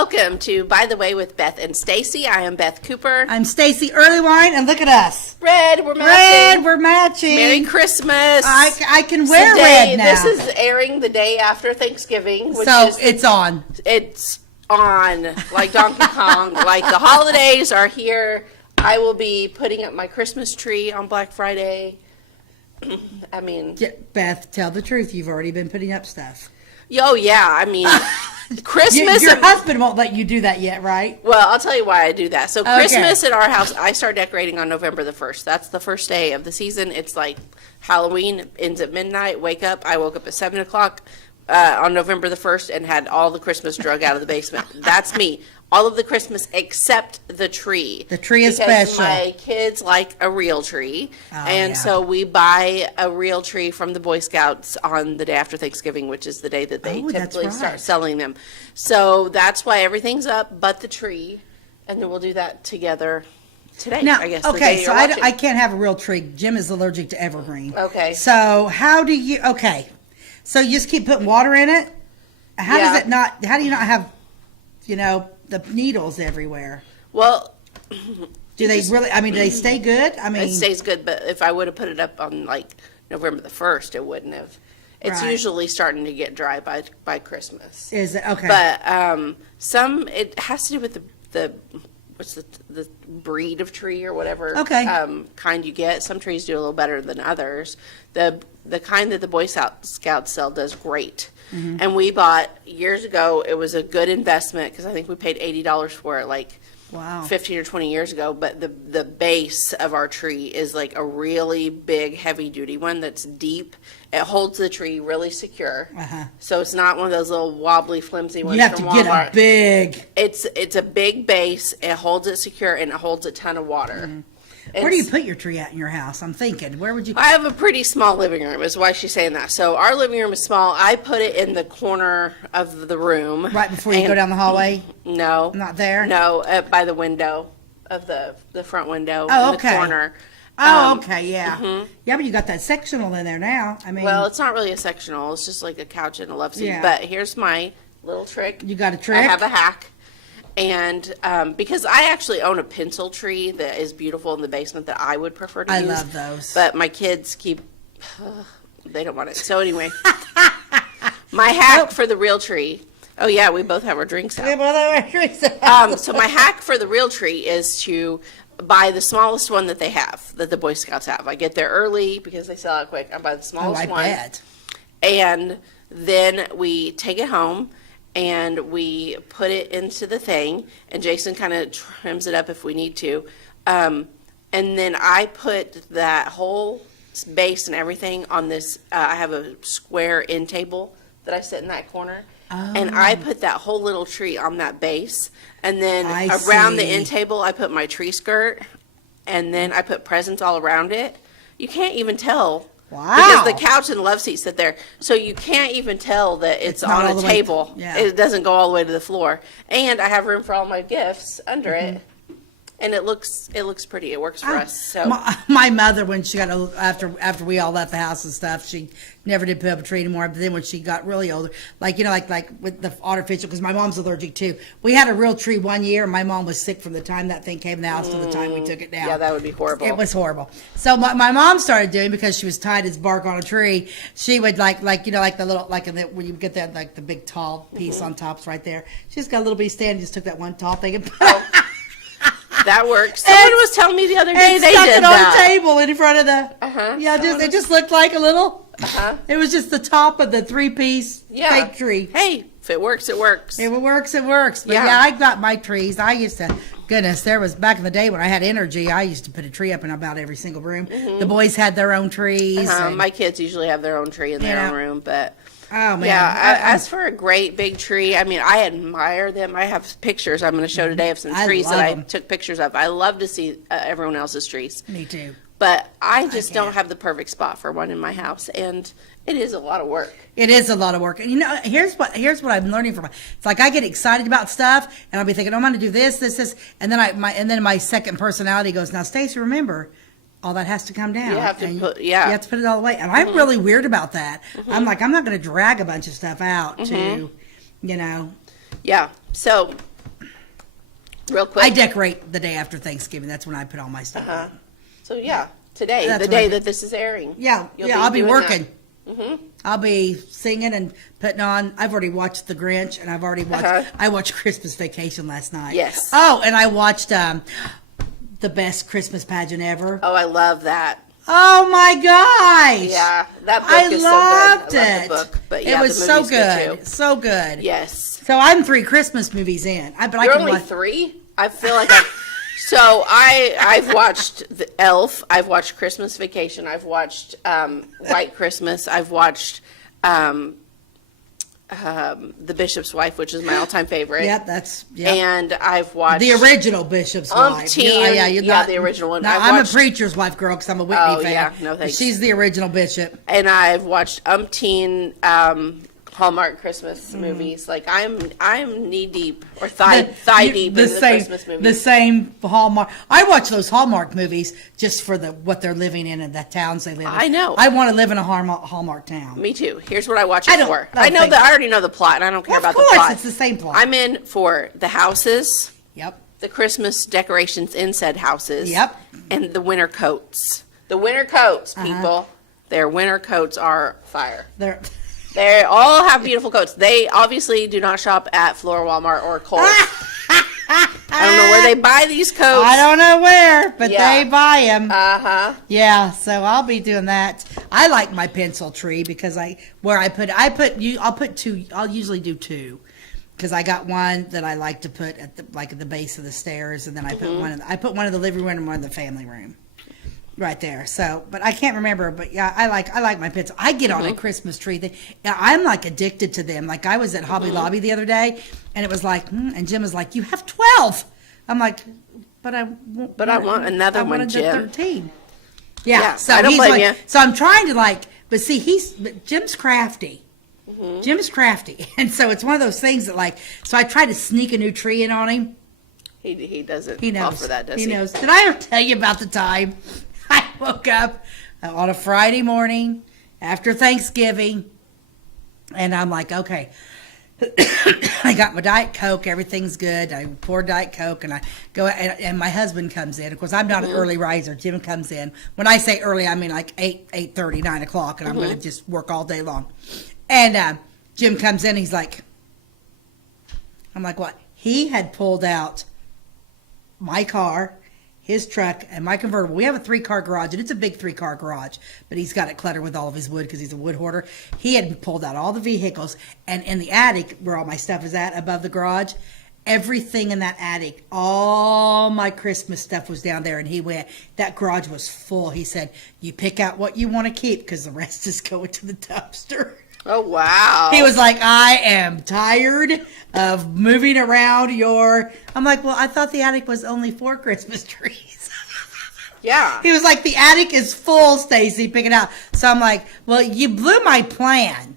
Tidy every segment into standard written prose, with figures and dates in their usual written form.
Welcome to By the Way with Beth and Stacey. I am Beth Cooper. I'm Stacey Earlywine, and look at us. Red, we're matching. Red, we're matching. Merry Christmas. I can wear red now. This is airing the day after Thanksgiving. It's on. It's on, like Donkey Kong. Like the holidays are here. I will be putting up my Christmas tree on Black Friday. I mean... Beth, tell the truth. You've already been putting up stuff. Oh, yeah. I mean... Christmas. Your husband won't let you do that yet, right? Well, I'll tell you why I do that. So Christmas at our house, I start decorating on November the 1st. That's the first day of the season. It's like Halloween ends at midnight. I woke up at 7 o'clock on November the 1st and had all the Christmas drug out of the basement. That's me. All of the Christmas except the tree. The tree is special. My kids like a real tree. So we buy a real tree from the Boy Scouts on the day after Thanksgiving, which is the day that they typically start selling them. So that's why everything's up but the tree. And then we'll do that together today, now, I guess. Okay, so I can't have a real tree. Jim is allergic to evergreen. Okay. So how do you, so you just keep putting water in it? How do you not have, the needles everywhere? Well, do they stay good? I mean, it stays good, but if I would have put it up on like November the 1st, it wouldn't have. It's usually starting to get dry by Christmas. Is it? Okay. But it has to do with the breed of tree or whatever kind you get. Some trees do a little better than others. The kind that the Boy Scouts sell does great. Mm-hmm. And we bought years ago. It was a good investment because I think we paid $80 for it 15 or 20 years ago. But the base of our tree is like a really big, heavy-duty one that's deep. It holds the tree really secure. So it's not one of those little wobbly, flimsy ones from Walmart. You have to get a big... It's a big base. It holds it secure, and it holds a ton of water. Mm-hmm. Where do you put your tree at in your house? I'm thinking, where would you... I have a pretty small living room, is why she's saying that. So our living room is small. I put it in the corner of the room. Right before you go down the hallway? No. Not there? No, by the window of the front window in the corner. Yeah. Mm-hmm. Yeah, but you got that sectional in there now. I mean... Well, it's not really a sectional. It's just like a couch and a love seat. Yeah. But here's my little trick. You got a trick? I have a hack. And because I actually own a pencil tree that is beautiful in the basement that I would prefer to use. I love those. But my kids they don't want it. So anyway, my hack for the real tree. Oh, yeah, we both have our drinks out. We both have our drinks out. So my hack for the real tree is to buy the smallest one that they have, that the Boy Scouts have. I get there early because they sell out quick. I buy the smallest one. Bet. And then we take it home. And we put it into the thing, and Jason kind of trims it up if we need to. And then I put that whole base and everything on this. I have a square end table that I sit in that corner. Oh. And I put that whole little tree on that base. And then around the end table, I put my tree skirt. And then I put presents all around it. You can't even tell. Wow. Because the couch and the love seat sit there. So you can't even tell that it's on a table. It doesn't go all the way to the floor. And I have room for all my gifts under it. And it looks pretty. It works for us. So my mother, when she got after we all left the house and stuff, she never did put up a tree anymore. But then when she got really older, like with the artificial, because my mom's allergic too. We had a real tree one year, and my mom was sick from the time that thing came in the house to the time we took it down. Yeah, that would be horrible. It was horrible. So my mom started doing, because she was tied as bark on a tree. She would like the little when you get that the big tall piece on top's right there. She just got a little bit of stand, just took that one tall thing and put it. That works. Someone was telling me the other day they stuck did it that. on the table in front of the. It just looked like a little. It was just the top of the 3-piece fake tree. Hey, if it works, it works. If it works, it works. But I got my trees. I used to. Goodness, there was back in the day when I had energy. I used to put a tree up in about every single room. The boys had their own trees. My kids usually have their own tree in their own room, but. Oh, man. Yeah, as for a great big tree, I mean, I admire them. I have pictures I'm going to show today of some trees that I took pictures of. I love to see everyone else's trees. Me too. But I just don't have the perfect spot for one in my house, and it is a lot of work. It is a lot of work. And here's what I'm learning from it. It's like I get excited about stuff, and I'll be thinking, I'm going to do this, and then my second personality goes, now, Stacey, remember, all that has to come down. You have to you have to put it all away. And I'm really weird about that. I'm like, I'm not going to drag a bunch of stuff out to, Yeah. So Real quick. I decorate the day after Thanksgiving. That's when I put all my stuff on. So yeah, today, That's the what I day do. that this is airing. Yeah, You'll I'll be doing working. that. I'll be singing and putting on. I've already watched The Grinch, and I've already watched. I watched Christmas Vacation last night. Yes. Oh, and I watched the best Christmas pageant ever. Oh, I love that. Oh my gosh! Yeah, that book I is loved so good. I love it. the book, but yeah, it was the so movie's good, too. so good. Yes. So I'm 3 Christmas movies in. But I You're can only watch. 3? I feel like So I've watched The Elf. I've watched Christmas Vacation. I've watched White Christmas. I've watched The Bishop's Wife, which is my all-time favorite. Yeah, that's And I've watched the original Bishop's Wife. Umpteen. You're Yeah, the original one. No, I've I'm watched- a preacher's wife girl because I'm a Whitney Oh, fan. yeah. No, But thanks. she's the original Bishop. And I've watched umpteen Hallmark Christmas movies. Like I'm knee deep or thigh deep in the Christmas movies. The same Hallmark. I watch those Hallmark movies just for what they're living in and the towns they live in. I know. I want to live in a Hallmark town. Me too. Here's what I watch I it don't- for. I don't think- I already know the plot, and I don't care Well, about of the course, plot. it's the same plot. I'm in for the houses, Yep. the Christmas decorations in said houses. Yep. And the winter coats. The winter coats, people. Their winter coats are fire. They're. They all have beautiful coats. They obviously do not shop at Floor, Walmart, or Kohl's. I don't know where they buy these coats. I don't know where, but Yeah. they buy them. Uh-huh. Yeah, so I'll be doing that. I like my pencil tree because I'll usually do 2. Because I got one that I like to put at the base of the stairs, and then I put one in the living room and one in the family room, right there. So, but I can't remember. But yeah, I like my pencil. I get on a Christmas tree thing. Yeah, I'm like addicted to them. Like I was at Hobby Lobby the other day, and it was like, and Jim was like, "You have 12." I'm like, "But I want another I one, wanted the Jim." 13. Yeah, Yeah, so I don't he's blame like, you. so I'm trying to but see, but Jim's crafty. Jim's crafty, and so it's one of those things that so I try to sneak a new tree in on him. He doesn't He knows. offer that, does he? He knows. Did I ever tell you about the time I woke up on a Friday morning after Thanksgiving, and I'm like, okay, I got my Diet Coke, everything's good. I pour Diet Coke, and I go, and my husband comes in. Of course, I'm not an early riser. Jim comes in. When I say early, I mean like 8:30, 9 o'clock, and I'm going to just work all day long. And Jim comes in, he's like, I'm like, what? He had pulled out my car, his truck, and my convertible. We have a 3-car garage, and it's a big 3-car garage, but he's got it cluttered with all of his wood because he's a wood hoarder. He had pulled out all the vehicles, and in the attic where all my stuff is at above the garage, everything in that attic, all my Christmas stuff was down there, and he went, that garage was full. He said, you pick out what you want to keep because the rest is going to the dumpster. Oh, wow. He was like, I am tired of moving around I'm like, well, I thought the attic was only 4 Christmas trees. Yeah. He was like, the attic is full, Stacey, pick it out. So I'm like, well, you blew my plan.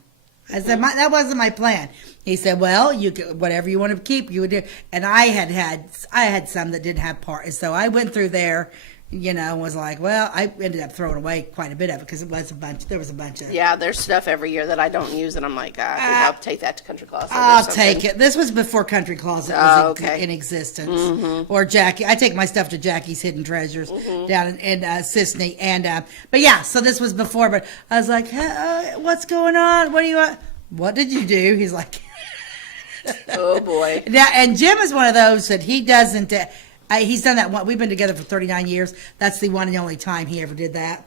I said, that wasn't my plan. He said, well, you can, whatever you want to keep, you would do. And I had some that didn't have parts. So I went through there, and was like, well, I ended up throwing away quite a bit of it because there was a bunch of. Yeah, there's stuff every year that I don't use, and I'm like, I think I'll take that to Country Closet. I'll take it. This was before Country Closet was in existence. Or Jackie. I take my stuff to Jackie's Hidden Treasures down in Sisney. And, but yeah, so this was before, but I was like, what's going on? What do you want? What did you do? He's like, Oh, boy. now, and Jim is one of those that he doesn't, he's done that one. We've been together for 39 years. That's the one and only time he ever did that.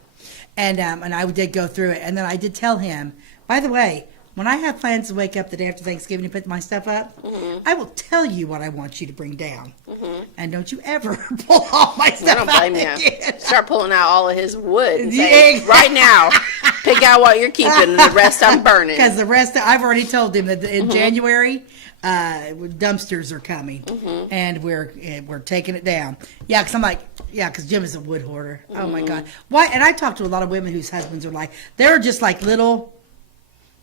And I did go through it. And then I did tell him, by the way, when I have plans to wake up the day after Thanksgiving and put my stuff up, I will tell you what I want you to bring down. And don't you ever pull all my stuff I don't blame out you. again. Start pulling out all of his wood and say, right now, pick out what you're keeping, and the rest I'm burning. Because the rest, I've already told him that in January, dumpsters are coming, and we're taking it down. Yeah, because I'm like, because Jim is a wood hoarder. Oh my God, why? And I talked to a lot of women whose husbands are like, they're just like little,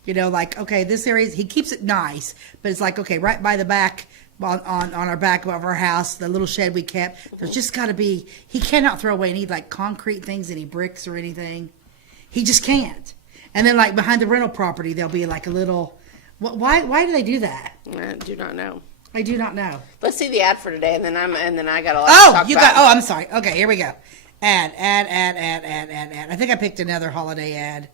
like, okay, this area, he keeps it nice, but it's like, okay, right by the back. On our back of our house, the little shed we kept, there's just got to be, he cannot throw away any like concrete things, any bricks or anything. He just can't. And then like behind the rental property, there'll be like a little, why do they do that? I do not know. I do not know. Let's see the ad for today, and then I got a lot to talk about. You got. Oh, I'm sorry. Okay, here we go. Ad. I think I picked another holiday ad.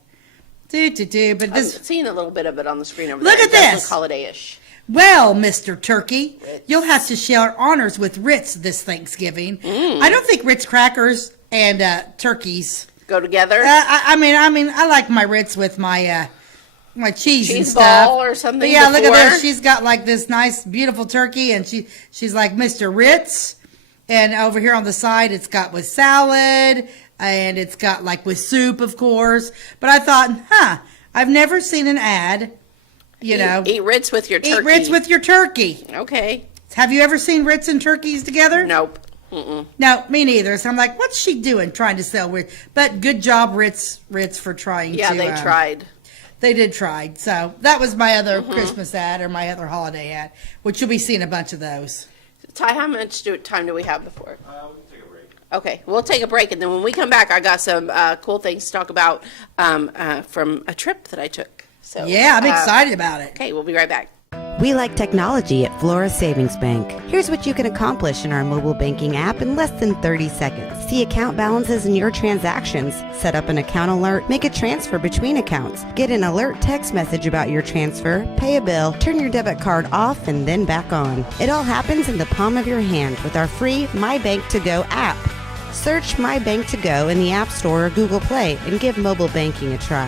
But I'm this. seeing a little bit of it on the screen over Look there. at It does this. look holiday-ish. Well, Mr. Turkey, Ritz. you'll have to share honors with Ritz this Thanksgiving. I don't think Ritz crackers and turkeys Go together. I mean, I like my Ritz with my my cheese and Cheese stuff. ball or something But yeah, look at before. this. She's got like this nice, beautiful turkey, and she's like Mr. Ritz. And over here on the side, it's got with salad, and it's got like with soup, of course. But I thought, I've never seen an ad. Eat Ritz with your turkey. Eat Ritz with your turkey. Okay. Have you ever seen Ritz and turkeys together? Nope. Mm-mm. No, me neither. So I'm like, what's she doing trying to sell Ritz? But good job, Ritz, for trying to. Yeah, they tried. They did try. So that was my other Christmas ad or my other holiday ad, which you'll be seeing a bunch of those. Ty, how much time do we have before? We can take a break. Okay, we'll take a break, and then when we come back, I got some cool things to talk about from a trip that I took. So Yeah, I'm excited about it. Okay, we'll be right back. We like technology at Flora Savings Bank. Here's what you can accomplish in our mobile banking app in less than 30 seconds. See account balances in your transactions, set up an account alert, make a transfer between accounts, get an alert text message about your transfer, pay a bill, turn your debit card off and then back on. It all happens in the palm of your hand with our free My Bank to Go app. Search My Bank to Go in the App Store or Google Play and give mobile banking a try.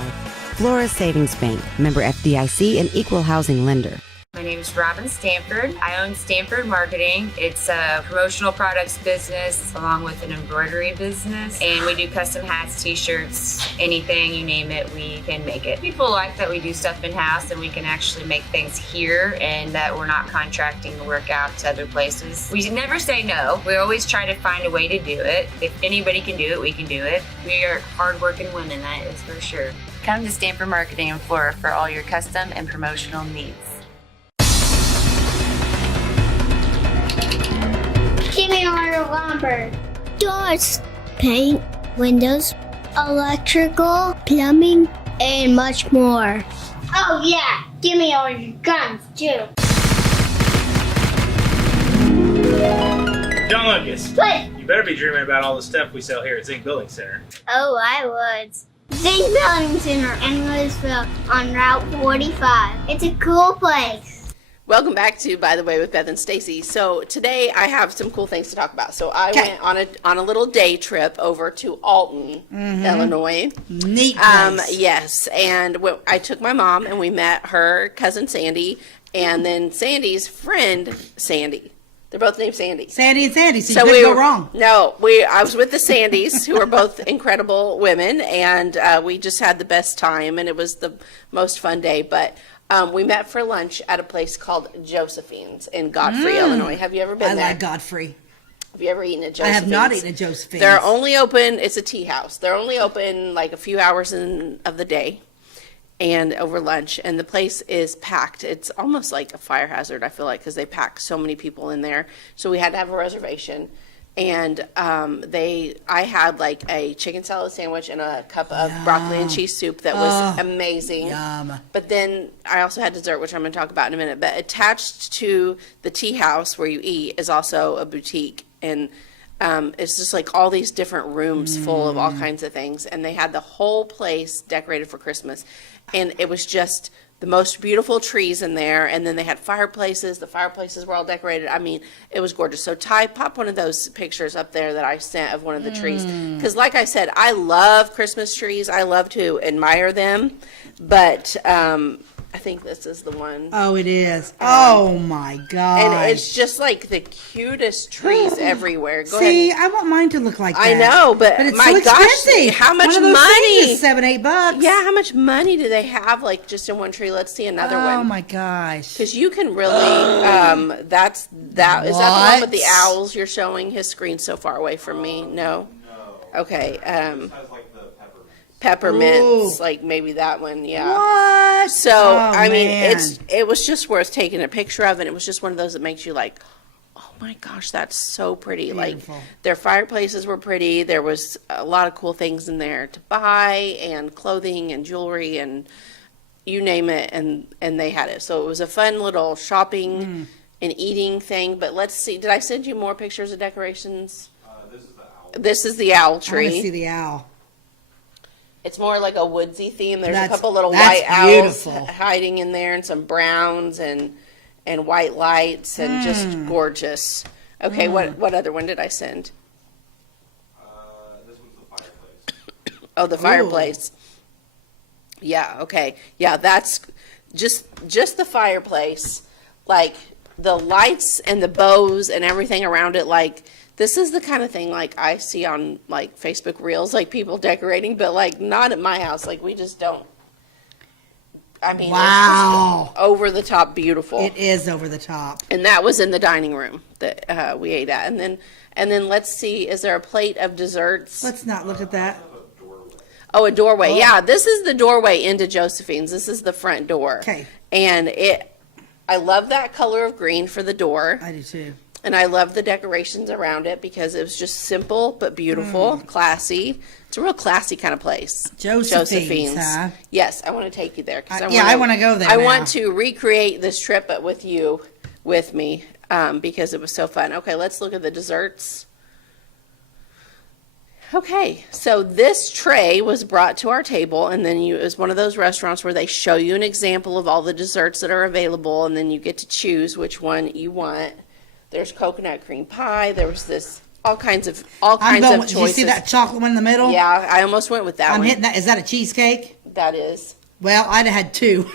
Flora Savings Bank, member FDIC, and equal housing lender. My name is Robin Stanford. I own Stanford Marketing. It's a promotional products business along with an embroidery business. And we do custom hats, t-shirts, anything, you name it, we can make it. People like that we do stuff in-house and we can actually make things here and that we're not contracting the work out to other places. We never say no. We always try to find a way to do it. If anybody can do it, we can do it. We are hardworking women, that is for sure. Come to Stanford Marketing in Flora for all your custom and promotional needs. Give me all your lumber. Doors, paint, windows, electrical, plumbing, and much more. Oh yeah, give me all your guns too. John Lucas, What? you better be dreaming about all the stuff we sell here at Zink Building Center. Oh, I would. Zink Building Center in Louisville on Route 45. It's a cool place. Welcome back to By the Way with Beth and Stacey. So today I have some cool things to talk about. So I went on a little day trip over to Alton, Illinois. Neat place. Yes, and I took my mom and we met her cousin Sandy and then Sandy's friend Sandy. They're both named Sandy. Sandy and Sandy, so you couldn't go wrong. No, I was with the Sandys, who are both incredible women, and we just had the best time, and it was the most fun day. But we met for lunch at a place called Josephine's in Godfrey, Illinois. Have you ever been I there? like Godfrey. Have you ever eaten at I Josephine's? have not eaten at Josephine's. They're only open, it's a tea house. They're only open like a few hours of the day and over lunch, and the place is packed. It's almost like a fire hazard, I feel like, because they pack so many people in there. So we had to have a reservation. And I had like a chicken salad sandwich and a cup of broccoli and cheese soup that was amazing. Yum. But then I also had dessert, which I'm going to talk about in a minute. But attached to the tea house where you eat is also a boutique. And it's just like all these different rooms full of all kinds of things. And they had the whole place decorated for Christmas. And it was just the most beautiful trees in there. And then they had fireplaces. The fireplaces were all decorated. I mean, it was gorgeous. So Ty, pop one of those pictures up there that I sent of one of the trees. Because like I said, I love Christmas trees. I love to admire them. But I think this is the one. Oh, it is. Oh my God! And it's just like the cutest trees everywhere. Go See, ahead. I want mine to look like that. I know, but it's my so gosh, expensive. how much One of those money? things is $7-8. Yeah, how much money do they have like just in one tree? Let's see another one. Oh my gosh! Because you can really, is that the one with the What? owls you're showing? His screen's so far away from me. No. No. Okay. It has like the peppermint. Peppermints, Ooh. like maybe that one. Yeah. What? So Oh, I mean, man. it was just worth taking a picture of, and it was just one of those that makes you like, oh my gosh, that's so pretty. Beautiful. Like their fireplaces were pretty. There was a lot of cool things in there to buy, and clothing and jewelry and you name it, and they had it. So it was a fun little shopping an eating thing, but let's see. Did I send you more pictures of decorations? This is the owl. This is the owl I want to see tree. the owl. It's more like a woodsy theme. There's a That's- couple little that's white owls beautiful. hiding in there, and some browns and white lights, and just gorgeous. Okay, what other one did I send? This one's the fireplace. Oh, the fireplace. Yeah, okay. Yeah, that's just the fireplace. Like the lights and the bows and everything around it, like this is the kind of thing like I see on like Facebook Reels, like people decorating, but like not at my house. Like we just don't. I mean, Wow. it's just over the top beautiful. It is over the top. And that was in the dining room that we ate at. And then let's see, is there a plate of desserts? Let's not look at that. Oh, a doorway. Yeah, this is the doorway into Josephine's. This is the front door. Okay. And I love that color of green for the door. I do too. And I love the decorations around it because it was just simple but beautiful, classy. It's a real classy kind of place. Josephine's, huh? Yes, I want to take you there. 'Cause I wanna go there I now. want to recreate this trip, but with you, with me, because it was so fun. Okay, let's look at the desserts. Okay, so this tray was brought to our table, and then it was one of those restaurants where they show you an example of all the desserts that are available, and then you get to choose which one you want. There's coconut cream pie. There was this all kinds of Did you choices. see that chocolate one in the middle? Yeah, I almost went with that I'm one. hitting that. Is that a cheesecake? That is. Well, I'd have had two.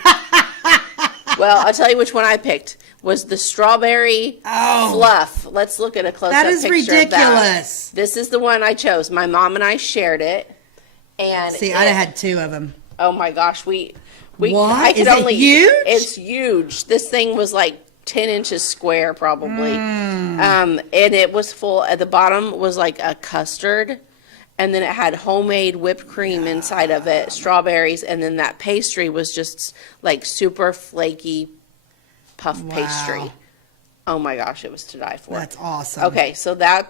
Well, I'll tell you which one I picked. Was the strawberry Oh. fluff. Let's look at a close-up That is picture of that. ridiculous. This is the one I chose. My mom and I shared it. And See, I'd have had two of them. oh my gosh, we What? I could Is it only huge? It's huge. This thing was like 10 inches square probably. And it was full. At the bottom was like a custard, and then it had homemade whipped cream inside of it, strawberries, and then that pastry was just like super flaky puff Wow. pastry. Oh my gosh, it was to die for. That's awesome. Okay, so that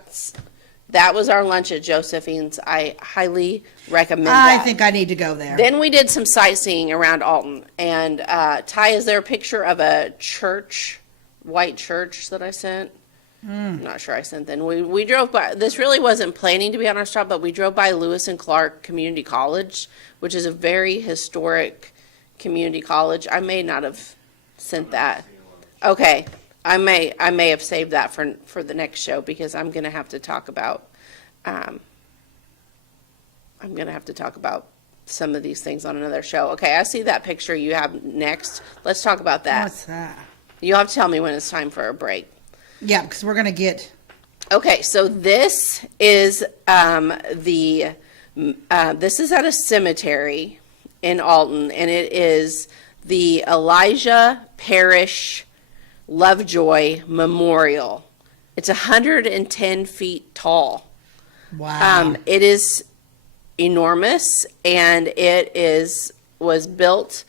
was our lunch at Josephine's. I highly recommend I that. think I need to go there. Then we did some sightseeing around Alton. And Ty, is there a picture of a church, white church that I sent? I'm not sure I sent then. We drove by, this really wasn't planning to be on our stop, but we drove by Lewis and Clark Community College, which is a very historic community college. I may not have sent that. Okay. I may have saved that for the next show because I'm going to have to talk about some of these things on another show. Okay, I see that picture you have next. Let's talk about that. What's that? You'll have to tell me when it's time for a break. Yeah, because we're going to get. Okay, so this is this is at a cemetery in Alton, and it is the Elijah Parrish Lovejoy Memorial. It's 110 feet tall. Wow. It is enormous, and was built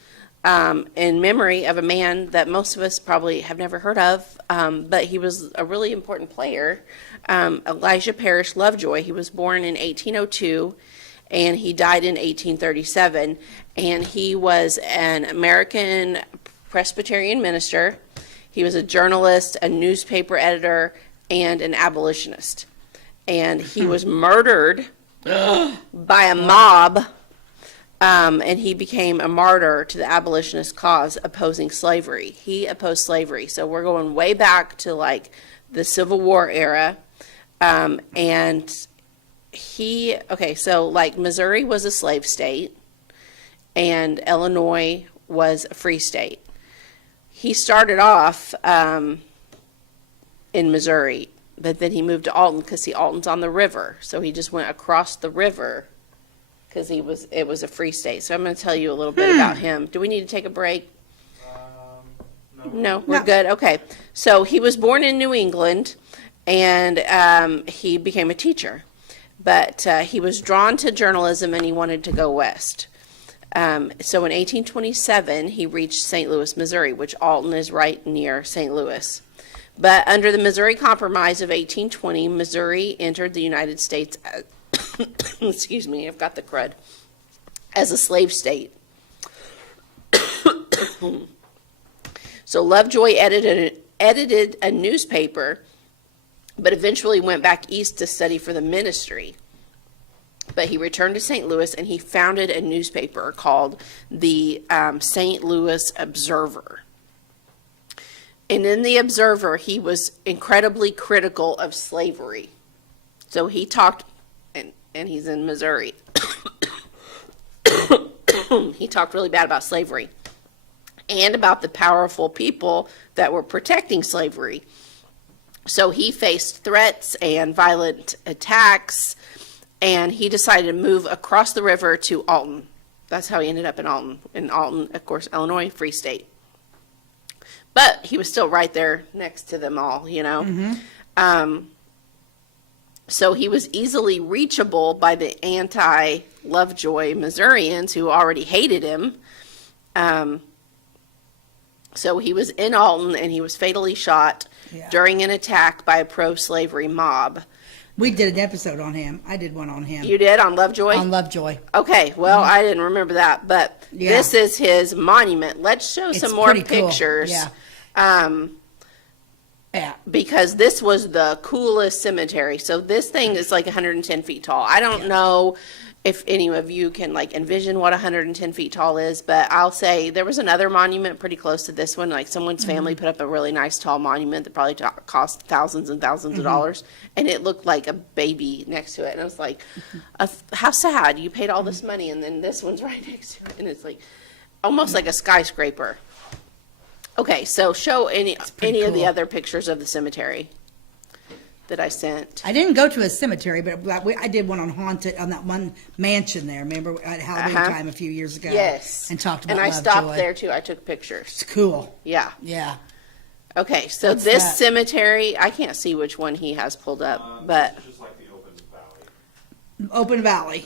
in memory of a man that most of us probably have never heard of, but he was a really important player, Elijah Parrish Lovejoy. He was born in 1802, and he died in 1837, and he was an American Presbyterian minister. He was a journalist, a newspaper editor, and an abolitionist. And he was murdered by a mob, and he became a martyr to the abolitionist cause opposing slavery. He opposed slavery. So we're going way back to like the Civil War era. So like Missouri was a slave state, and Illinois was a free state. He started off in Missouri, but then he moved to Alton because Alton's on the river. So he just went across the river because it was a free state. So I'm going to tell you a little bit about him. Do we need to take a break? No, we're good. Okay. So he was born in New England, and he became a teacher. But he was drawn to journalism, and he wanted to go west. So in 1827, he reached St. Louis, Missouri, which Alton is right near St. Louis. But under the Missouri Compromise of 1820, Missouri entered the United States, excuse me, I've got the crud, as a slave state. So Lovejoy edited edited a newspaper, but eventually went back east to study for the ministry. But he returned to St. Louis and he founded a newspaper called the St. Louis Observer. And in the Observer, he was incredibly critical of slavery. So he talked, and he's in Missouri. He talked really bad about slavery and about the powerful people that were protecting slavery. So he faced threats and violent attacks, and he decided to move across the river to Alton. That's how he ended up in Alton. In Alton, of course, Illinois, free state. But he was still right there next to them all, you know. So he was easily reachable by the anti-Lovejoy Missourians who already hated him. So he was in Alton, and he was fatally shot during an attack by a pro-slavery mob. We did an episode on him. I did one on him. You did, on Lovejoy? On Lovejoy. Okay, well, I didn't remember that, but this is his monument. Let's show some more pretty cool. pictures. Yeah. Because this was the coolest cemetery. So this thing is like 110 feet tall. I don't know if any of you can like envision what 110 feet tall is, but I'll say there was another monument pretty close to this one. Like someone's family put up a really nice tall monument that probably cost thousands and thousands of dollars, and it looked like a baby next to it. And I was like, how sad. You paid all this money, and then this one's right next to it, and it's like almost like a skyscraper. Okay, so show any of the cool. other pictures of the cemetery that I sent. I didn't go to a cemetery, but I did one on Haunted, on that one mansion there. Remember at Halloween time a few years ago? Yes. And talked about And I Lovejoy. stopped there too. I took pictures. It's cool. Yeah. Yeah. Okay, so What's this that? cemetery, I can't see which one he has pulled up, but It's just like the open valley Open Valley.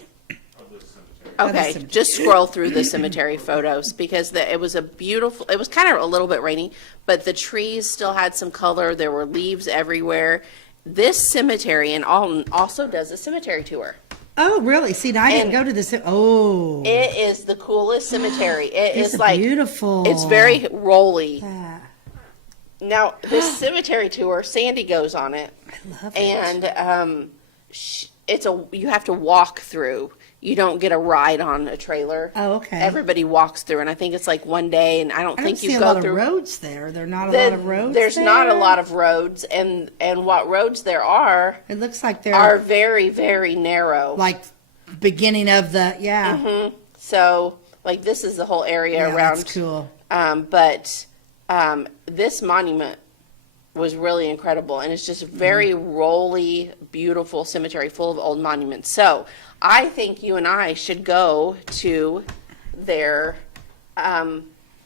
of this cemetery. okay, cemetery. just scroll through the cemetery photos because it was a beautiful, it was kind of a little bit rainy, but the trees still had some color. There were leaves everywhere. This cemetery in Alton also does a cemetery tour. Oh, really? See, now I didn't And- go to this. Oh. It is the coolest cemetery. It It's is like beautiful. It's very rolly. Yeah, Now, this cemetery tour, Sandy goes on it, I love it. and you have to walk through. You don't get a ride on a trailer. Oh, okay. Everybody walks through, and I think it's like one day, and I don't I don't think see you a go lot through. of roads there. There are not a lot of roads There's there? not a lot of roads, and what roads there are It looks like they're are very, very narrow. like beginning of the, yeah. So, like, this is the whole area Yeah, around. that's cool. But this monument was really incredible, and it's just a very rolly, beautiful cemetery full of old monuments. So I think you and I should go to their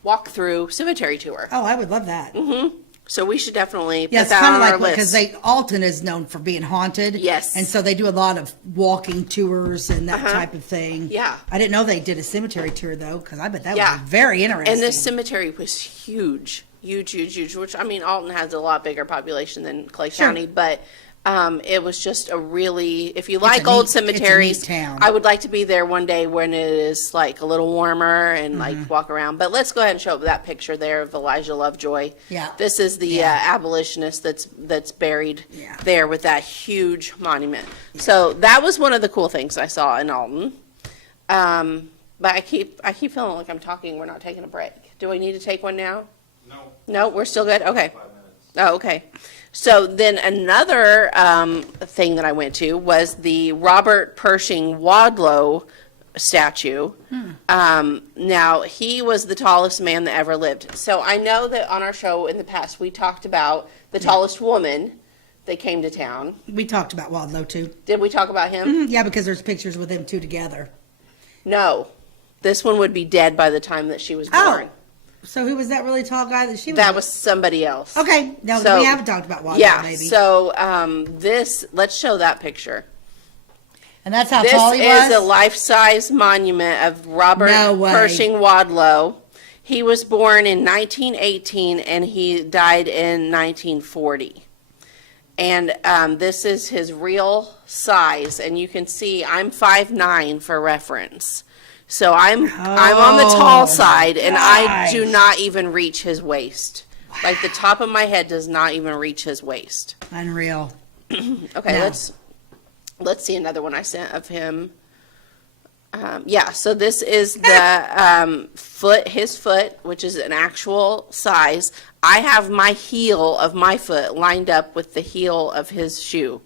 walk-through cemetery tour. Oh, I would love that. So we should definitely Yeah, put it's that kind on of our like because list. Alton is known for being haunted. Yes. and so they do a lot of walking tours and that type of thing. Yeah. I didn't know they did a cemetery tour though, because I bet that Yeah. would be very interesting. And this cemetery was huge, huge, which, I mean, Alton has a lot bigger population than Clay Sure. County, but it was just a really, if you a like neat- old it's a neat cemeteries, town. I would like to be there one day when it is like a little warmer and like walk around. But let's go ahead and show up that picture there of Elijah Lovejoy. Yeah. This is the Yeah. abolitionist that's buried Yeah. there with that huge monument. So that was one of the cool things I saw in Alton. But I keep feeling like I'm talking. We're not taking a break. Do we need to take one now? No, No, we're still good? Okay. 5 minutes. Oh, okay. So then another thing that I went to was the Robert Pershing Wadlow statue. Now, he was the tallest man that ever lived. So I know that on our show in the past, we talked about the tallest woman that came to town. we talked about Wadlow too. Did we talk about him? Yeah, because there's pictures with them two together. No. This one would be dead by the time that she was Oh. born. So who was that really tall guy that she was? That was somebody else. Okay. No, So- we haven't talked about Wadlow, Yeah, maybe. so let's show that picture. And that's how This tall he is was? a life-size monument of Robert No way. Pershing Wadlow. He was born in 1918 and he died in 1940. And this is his real size, and you can see I'm 5'9" for reference. So I'm on the tall Oh, side, and I gosh. do not even reach his waist. Like the top of my head does not even reach his waist. Unreal. Okay, No. let's see another one I sent of him. Yeah, so this is the his foot, which is an actual size. I have my heel of my foot lined up with the heel of his shoe.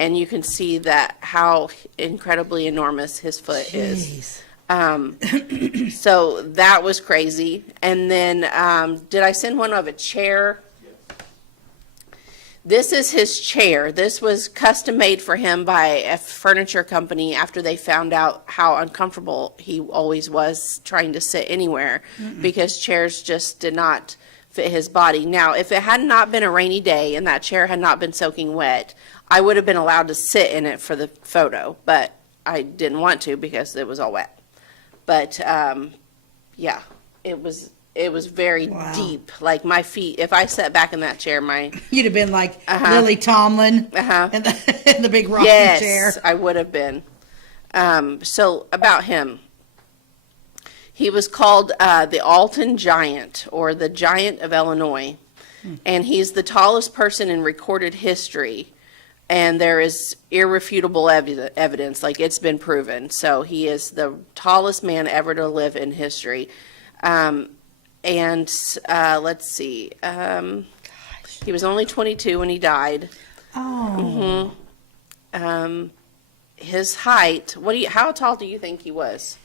And you can see that how incredibly enormous his foot is. Jeez. So that was crazy. And then, did I send one of a chair? This is his chair. This was custom made for him by a furniture company after they found out how uncomfortable he always was trying to sit anywhere because chairs just did not fit his body. Now, if it had not been a rainy day and that chair had not been soaking wet, I would have been allowed to sit in it for the photo, but I didn't want to because it was all wet. But yeah, it was very Wow. deep. Like my feet, if I sat back in that chair, You'd have been like Lily Tomlin in the big rocking yes, chair. I would have been. So about him, he was called the Alton Giant or the Giant of Illinois, and he's the tallest person in recorded history. And there is irrefutable evidence, like it's been proven. So he is the tallest man ever to live in history. And let's see, he was only 22 when he died. Oh. His height, how tall do you think he was?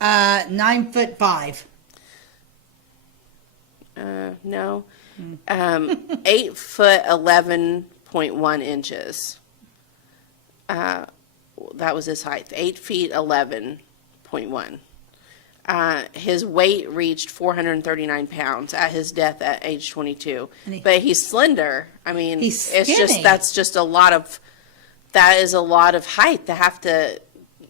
9'5". No. 8 foot 11.1 inches. That was his height, 8 feet 11.1. His weight reached 439 pounds at his death at age 22. But he's slender. I mean, He's it's just, skinny. that is a lot of height to have to,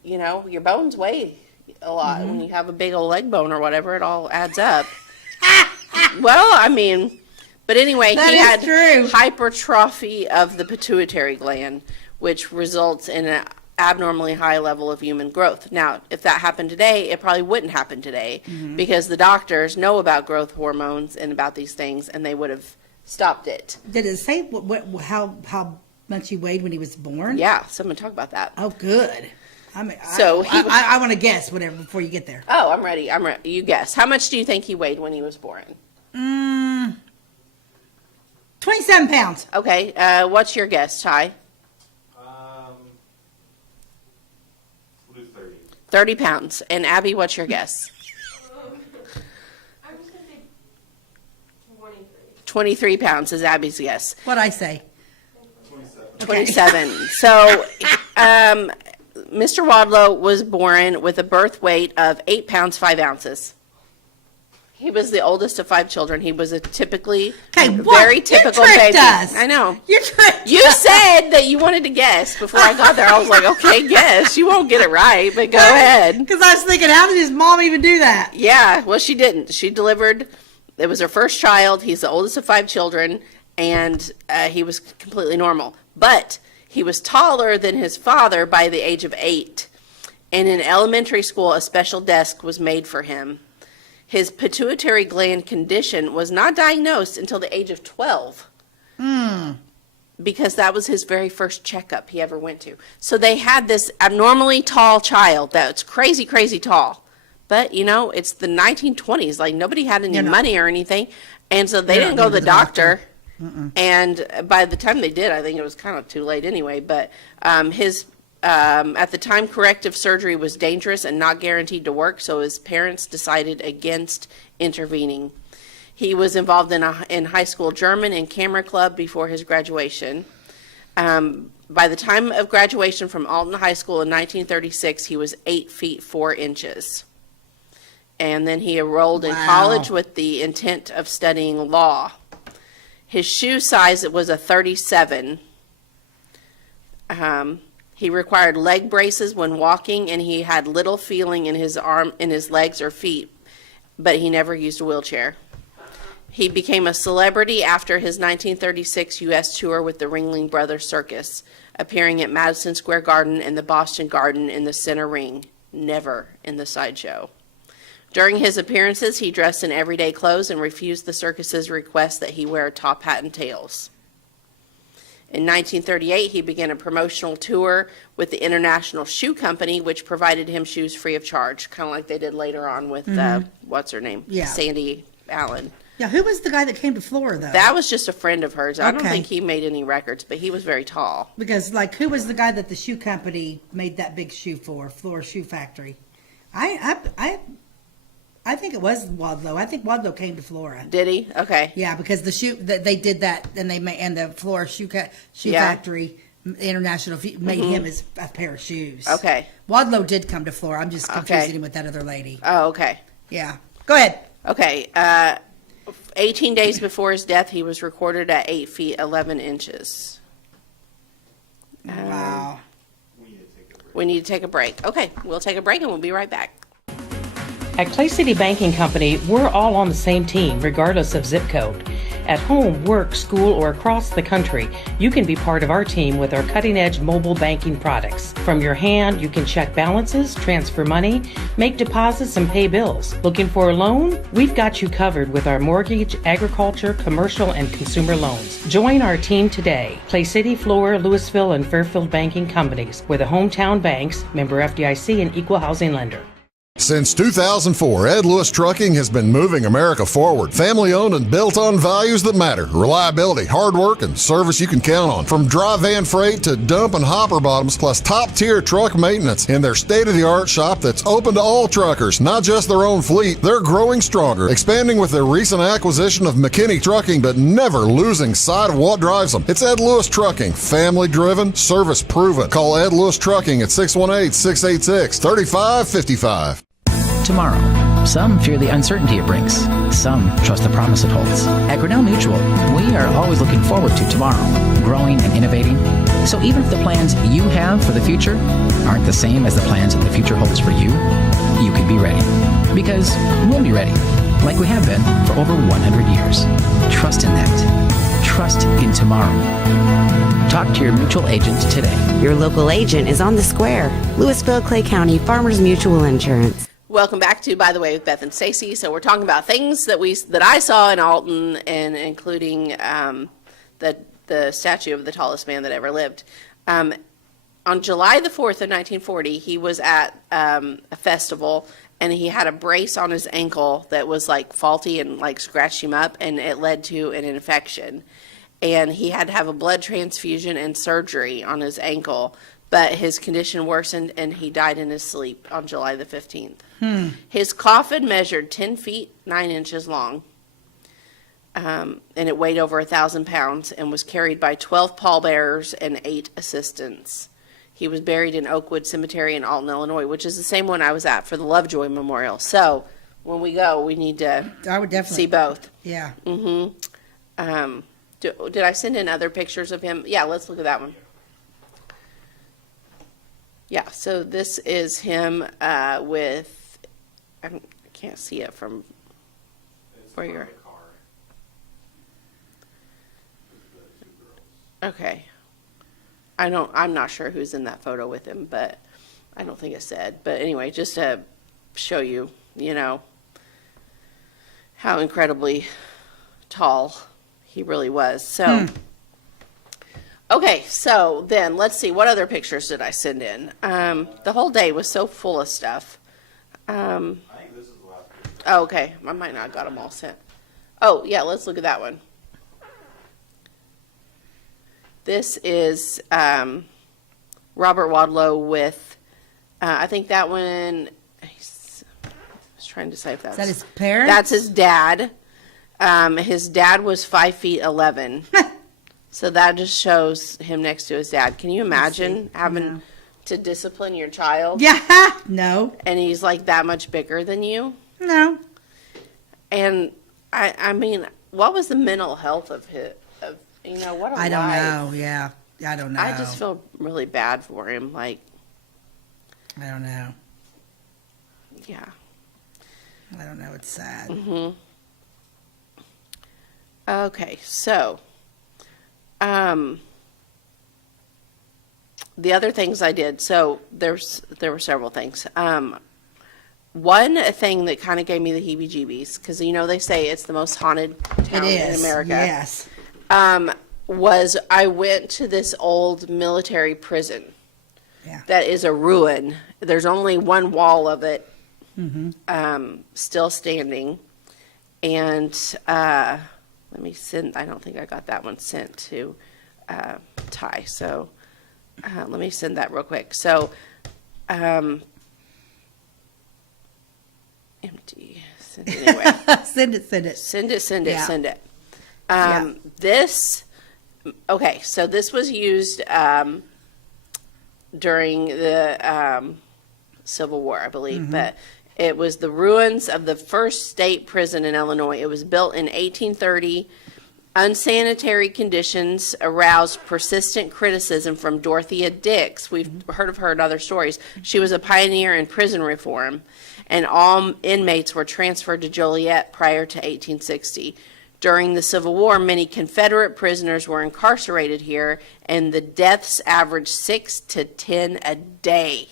your bones weigh a lot. When you have a big old leg bone or whatever, it all adds up. Well, I mean, but anyway, That he is had true. hypertrophy of the pituitary gland, which results in an abnormally high level of human growth. Now, if that happened today, it probably wouldn't happen today because the doctors know about growth hormones and about these things, and they would have stopped it. Did it say how much he weighed when he was born? Yeah, so I'm going to talk about that. Oh, good. I mean, So he- I want to guess whatever before you get there. Oh, I'm ready. You guess. How much do you think he weighed when he was born? 27 pounds. Okay, what's your guess, Ty? We'll do 30. 30 pounds. And Abby, what's your guess? I'm just gonna say 23. 23 pounds is Abby's guess. What'd I say? 27. So, Mr. Wadlow was born with a birth weight of 8 pounds, 5 ounces. He was the oldest of 5 children. He was a Okay, what? very typical You tricked baby. us. I know. You tricked You said that you wanted to guess before I got there. I was like, okay, guess. You won't get it right, but go ahead. Because I was thinking, how did his mom even do that? Yeah, well, she didn't. She delivered. It was her first child. He's the oldest of 5 children, and he was completely normal. But he was taller than his father by the age of 8. And in elementary school, a special desk was made for him. His pituitary gland condition was not diagnosed until the age of 12. Because that was his very first checkup he ever went to. So they had this abnormally tall child that's crazy, crazy tall. But, it's the 1920s. Like, nobody had any money or anything. And so they They're didn't not go to going the to the doctor. doctor. And by the time they did, I think it was kind of too late anyway. But at the time, corrective surgery was dangerous and not guaranteed to work, so his parents decided against intervening. He was involved in high school German and camera club before his graduation. By the time of graduation from Alton High School in 1936, he was 8 feet 4 inches. And then he enrolled in Wow. college with the intent of studying law. His shoe size was a 37. He required leg braces when walking, and he had little feeling in his legs or feet, but he never used a wheelchair. He became a celebrity after his 1936 U.S. tour with the Ringling Brothers Circus, appearing at Madison Square Garden and the Boston Garden in the center ring, never in the sideshow. During his appearances, he dressed in everyday clothes and refused the circus's request that he wear a top hat and tails. In 1938, he began a promotional tour with the International Shoe Company, which provided him shoes free of charge, kind of like they did later on with, what's her name? Yeah. Sandy Allen. Yeah, who was the guy that came to Florida, though? That was just a friend of hers. I don't Okay. think he made any records, but he was very tall. Because, like, who was the guy that the shoe company made that big shoe for, Flora Shoe Factory? I think it was Wadlow. I think Wadlow came to Flora. Did he? Okay. Yeah, because the shoe that they did that, and they made, and the Flora Shoe Yeah. Factory International made him his a pair of shoes. Okay. Wadlow did come to Flora. I'm just confusing Okay. him with that other lady. Oh, okay. Yeah. Go ahead. Okay. 18 days before his death, he was recorded at 8 feet 11 inches. Wow. We need to take a break. Okay, we'll take a break and we'll be right back. At Clay City Banking Company, we're all on the same team, regardless of zip code. At home, work, school, or across the country, you can be part of our team with our cutting-edge mobile banking products. From your hand, you can check balances, transfer money, make deposits, and pay bills. Looking for a loan? We've got you covered with our mortgage, agriculture, commercial, and consumer loans. Join our team today. Clay City, Flora, Louisville, and Fairfield Banking Companies. We're the hometown banks, member FDIC, and equal housing lender. Since 2004, Ed Lewis Trucking has been moving America forward. Family-owned and built on values that matter. Reliability, hard work, and service you can count on. From dry van freight to dump and hopper bottoms, plus top-tier truck maintenance in their state-of-the-art shop that's open to all truckers, not just their own fleet. They're growing stronger, expanding with their recent acquisition of McKinney Trucking, but never losing sight of what drives them. It's Ed Lewis Trucking, family-driven, service-proven. Call Ed Lewis Trucking at 618-686-3555. Tomorrow. Some fear the uncertainty it brings. Some trust the promise it holds. At Grinnell Mutual, we are always looking forward to tomorrow, growing and innovating. So even if the plans you have for the future aren't the same as the plans that the future holds for you, you can be ready. Because we'll be ready, like we have been for over 100 years. Trust in that. Trust in tomorrow. Talk to your mutual agent today. Your local agent is on the square. Louisville, Clay County, Farmers Mutual Insurance. Welcome back to By the Way with Beth and Stacey. So we're talking about things that I saw in Alton, and including the statue of the tallest man that ever lived. On July the 4th of 1940, he was at a festival, and he had a brace on his ankle that was like faulty and like scratched him up, and it led to an infection. And he had to have a blood transfusion and surgery on his ankle, but his condition worsened and he died in his sleep on July the 15th. His coffin measured 10 feet 9 inches long, and it weighed over 1,000 pounds and was carried by 12 pallbearers and 8 assistants. He was buried in Oakwood Cemetery in Alton, Illinois, which is the same one I was at for the Lovejoy Memorial. So when we go, we need to I would definitely see both. Yeah. Did I send in other pictures of him? Yeah, let's look at that one. Yeah, so this is him with, I can't see it from where you're. Okay. I'm not sure who's in that photo with him, but I don't think it said. But anyway, just to show you, how incredibly tall he really was. So, okay, so then let's see, what other pictures did I send in? The whole day was so full of stuff. I think this is the last picture. Oh, okay, I might not have got them all sent. Oh, yeah, let's look at that one. This is Robert Wadlow with, I think that one, I was trying to say if that's. Is that his parents? That's his dad. His dad was 5 feet 11. So that just shows him next to his dad. Can you imagine having to discipline your child? Yeah. No. And he's like that much bigger than you? No. And I mean, what was the mental health of his, what a I don't life. know. Yeah. I don't know. I just feel really bad for him. Like, I don't know. yeah. I don't know. It's sad. Okay, so the other things I did, so there were several things. one thing that kind of gave me the heebie-jeebies, because they say it's the most haunted town in America. Yes. Was I went to this old military prison. Yeah. That is a ruin. There's only one wall of it still standing. And let me send, I don't think I got that one sent to Ty. So let me send that real quick. So empty. Send it anyway. Send it. Send it. Yeah. Send it. Yeah. So this was used during the Civil War, I believe, but it was the ruins of the first state prison in Illinois. It was built in 1830. Unsanitary conditions aroused persistent criticism from Dorothea Dix. We've heard of her in other stories. She was a pioneer in prison reform, and all inmates were transferred to Joliet prior to 1860. During the Civil War, many Confederate prisoners were incarcerated here, and the deaths averaged 6 to 10 a day.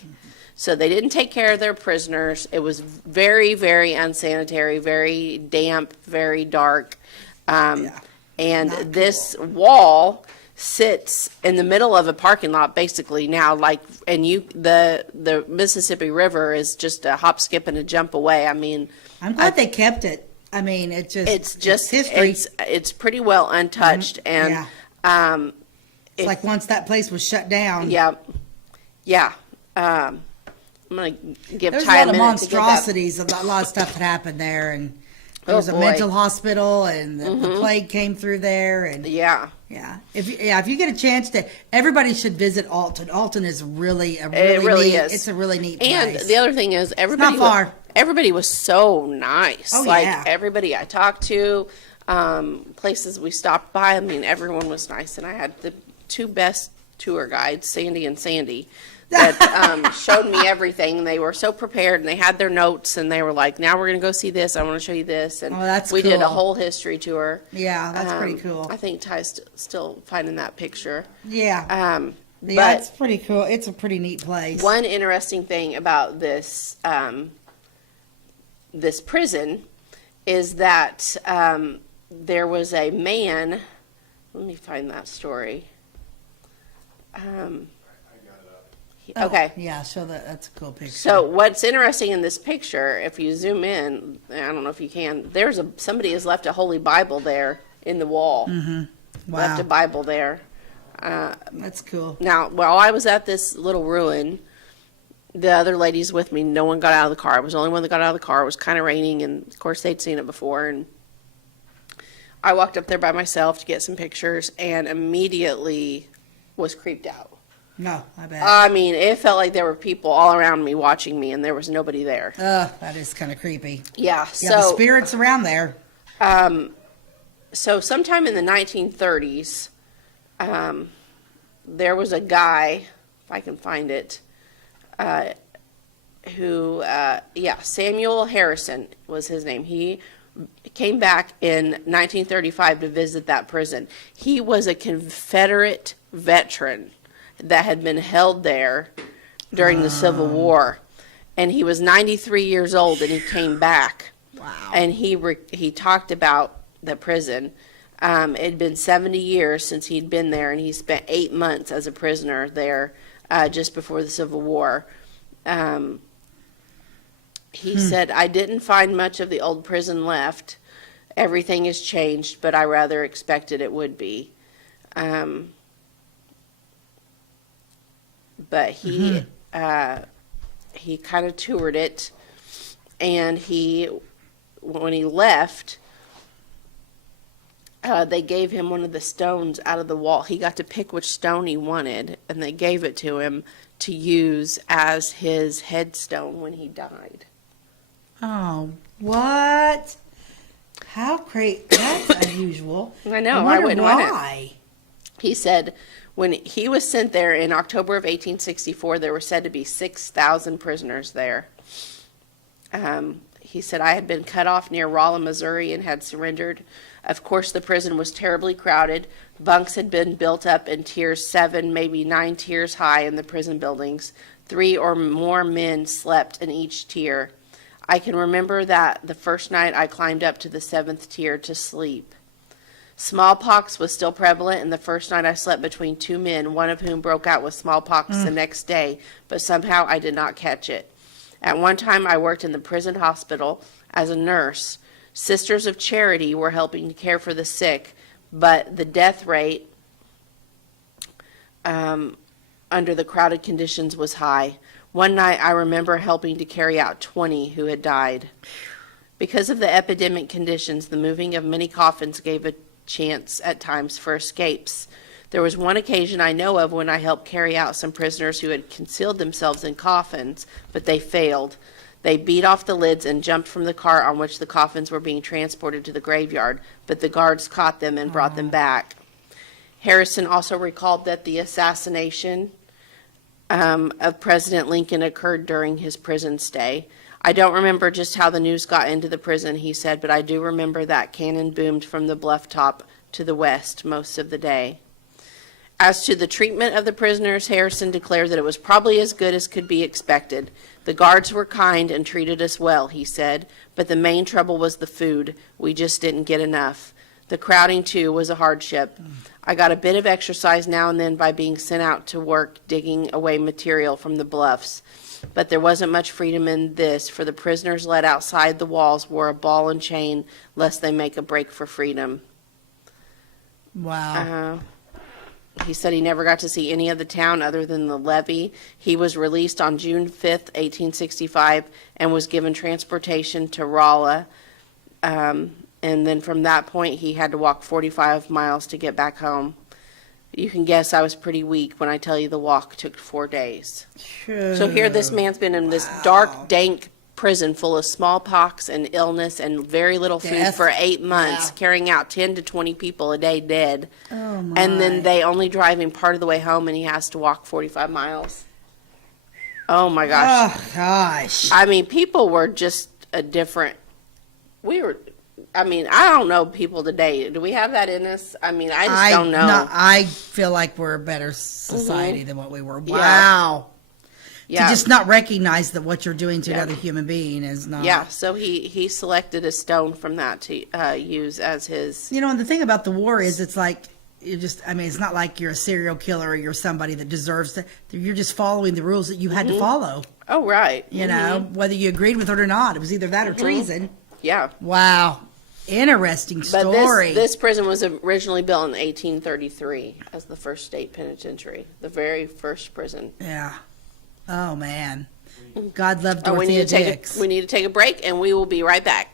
So they didn't take care of their prisoners. It was very, very unsanitary, very damp, very dark. And this wall sits in the middle of a parking lot, basically now. The Mississippi River is just a hop, skip, and a jump away. I mean, I'm glad they kept it. I mean, it's history. It's pretty well untouched, and it's like once that place was shut down. Yeah. I'm gonna give There's Ty a lot of minute to get that. monstrosities, a lot of stuff that happened there, and there was a mental hospital, and the plague came through there, and If you get a chance everybody should visit Alton. Alton is really neat. It's a really neat place. And the other thing is, everybody not far. Everybody was so nice. Oh, everybody I talked to, places we stopped by. I mean, everyone was nice, and I had the two best tour guides, Sandy and Sandy, that showed me everything. They were so prepared, and they had their notes, and they were like, "Now we're going to go see this. I want to show you this." And we did a whole history tour. Yeah, that's pretty cool. I think Ty's still finding that picture. Yeah. But it's pretty cool. It's a pretty neat place. One interesting thing about this this prison is that there was a man. Let me find that story. Okay. Yeah, so that's a cool picture. So what's interesting in this picture, if you zoom in, I don't know if you can, somebody has left a Holy Bible there in the wall. Wow. Left a Bible there. That's cool. Now, while I was at this little ruin, the other ladies with me, no one got out of the car. I was the only one that got out of the car. It was kind of raining, and of course they'd seen it before. And I walked up there by myself to get some pictures, and immediately was creeped out. No, I bet. I mean, it felt like there were people all around me watching me, and there was nobody there. That is kind of creepy. Yeah. The spirits around there. So sometime in the 1930s, there was a guy, if I can find it, Samuel Harrison was his name. He came back in 1935 to visit that prison. He was a Confederate veteran that had been held there during the Civil War, and he was 93 years old, and he came back. Wow. And he talked about the prison. It had been 70 years since he'd been there, and he spent 8 months as a prisoner there just before the Civil War. He said, "I didn't find much of the old prison left. Everything has changed, but I rather expected it would be." But he kind of toured it, and when he left, they gave him one of the stones out of the wall. He got to pick which stone he wanted, and they gave it to him to use as his headstone when he died. Oh, what? How crazy. That's unusual. I know. I wonder wouldn't why. want it. He said when he was sent there in October of 1864, there were said to be 6,000 prisoners there. He said, "I had been cut off near Rolla, Missouri, and had surrendered. Of course, the prison was terribly crowded. Bunks had been built up in tiers 7, maybe 9 tiers high in the prison buildings. 3 or more men slept in each tier. I can remember that the first night I climbed up to the 7th tier to sleep. Smallpox was still prevalent, and the first night I slept between two men, one of whom broke out with smallpox the next day, but somehow I did not catch it. At one time, I worked in the prison hospital as a nurse. Sisters of Charity were helping to care for the sick, but the death rate under the crowded conditions was high. One night, I remember helping to carry out 20 who had died. Because of the epidemic conditions, the moving of many coffins gave a chance at times for escapes. There was one occasion I know of when I helped carry out some prisoners who had concealed themselves in coffins, but they failed. They beat off the lids and jumped from the car on which the coffins were being transported to the graveyard, but the guards caught them and brought them back. Harrison also recalled that the assassination of President Lincoln occurred during his prison stay. I don't remember just how the news got into the prison, he said, but I do remember that cannon boomed from the bluff top to the west most of the day. As to the treatment of the prisoners, Harrison declared that it was probably as good as could be expected. The guards were kind and treated us well, he said, but the main trouble was the food. We just didn't get enough. The crowding, too, was a hardship. I got a bit of exercise now and then by being sent out to work digging away material from the bluffs. But there wasn't much freedom in this, for the prisoners led outside the walls wore a ball and chain lest they make a break for freedom. Wow. He said he never got to see any of the town other than the levee. He was released on June 5th, 1865, and was given transportation to Rolla. And then from that point, he had to walk 45 miles to get back home. You can guess I was pretty weak when I tell you the walk took 4 days. So here this man's been in this dark, dank prison full of smallpox and illness and very little food Death. for 8 months, Yeah. carrying out 10 to 20 people a day dead. Oh, my. And then they only drive him part of the way home, and he has to walk 45 miles. Oh, my gosh. Oh, gosh. I mean, people were just a different... I don't know people today. Do we have that in us? I mean, I just don't know. I feel like we're a better society than what we were. Yeah. Wow. Yeah. To just not recognize that what you're doing to Yeah. another human being is not. Yeah, so he selected a stone from that to use as his... You know, and the thing about the war is it's like, it's not like you're a serial killer or you're somebody that deserves to, you're just following the rules that you had to follow. Oh, right. You know, whether you agreed with it or not. It was either that or treason. Yeah. Wow. Interesting But story. this prison was originally built in 1833 as the first state penitentiary, the very first prison. Yeah. Oh, man. God love we Dorothea need Dix. to take a break, and we will be right back.